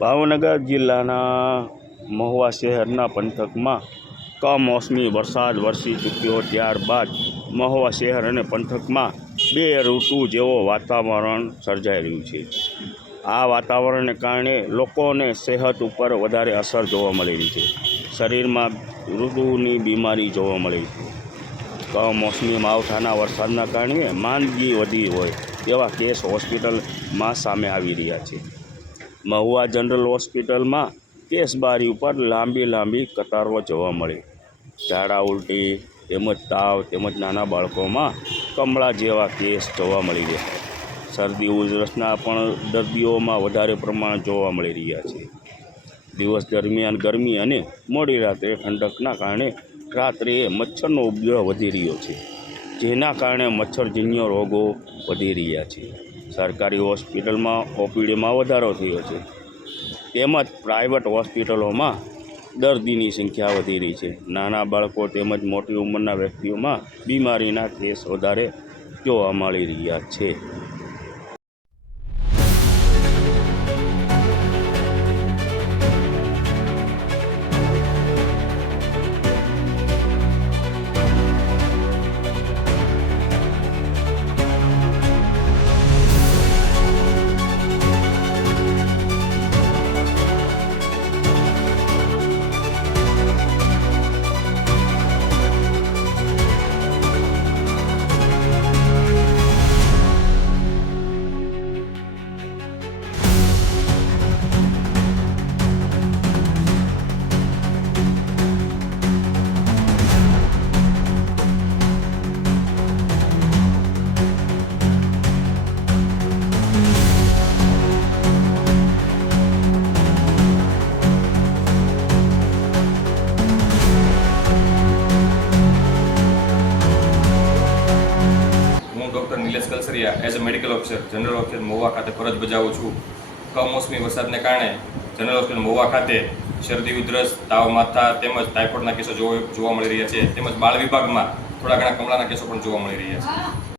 ભાવનગર જિલ્લાના મહુવા શહેરના પંથકમાં કમોસમી વરસાદ વરસી ચૂક્યો ત્યારબાદ મહુવા શહેર અને પંથકમાં બે ઋતુ જેવો વાતાવરણ સર્જાઈ રહ્યું છે। આ વાતાવરણને કારણે લોકોને સેહત ઉપર વધારે અસર જોવા મળી રહી છે। શરીરમાં ઋતુની બીમારી જોવા મળી છે। કમોસમી માવઠાના વરસાદના કારણે માંદગી વધી હોય તેવા કેસ હોસ્પિટલમાં સામે આવી રહ્યા છે। મહુવા જનરલ હોસ્પિટલમાં કેસ બારી ઉપર લાંબી કતારો જોવા મળી। ઝાડા ઉલટી તેમજ તાવ તેમજ નાના બાળકોમાં કમળા જેવા કેસ જોવા મળી રહ્યા છે। શરદી ઉધરસના પણ દર્દીઓમાં વધારે પ્રમાણ જોવા મળી રહ્યા છે। દિવસ દરમિયાન ગરમી અને મોડી રાત્રે ઠંડકના કારણે રાત્રે મચ્છરનો ઉપદ્રવ વધી રહ્યો છે, જેના કારણે મચ્છરજન્ય રોગો વધી રહ્યા છે। સરકારી હોસ્પિટલમાં ઓપીડીમાં વધારો થયો છે, તેમજ પ્રાઇવેટ હોસ્પિટલોમાં દર્દીની સંખ્યા વધી રહી છે। નાના બાળકો તેમજ મોટી ઉંમરના વ્યક્તિઓમાં બીમારીના કેસ વધારે જોવા મળી રહ્યા છે। Doctor Nilesh Kalsariya as a medical officer general hospital Mahuva ખાતે ફરજ બજાવું છું। કમોસમી વરસાદને કારણે જનરલ હોસ્પિટલ મહુવા ખાતે શરદી ઉધરસ તાવ માથા તેમજ ટાઇફોઇડના કેસો જોવા મળી રહ્યા છે, તેમજ બાળ વિભાગમાં થોડા ઘણા કમળાના કેસો પણ જોવા મળી રહ્યા છે।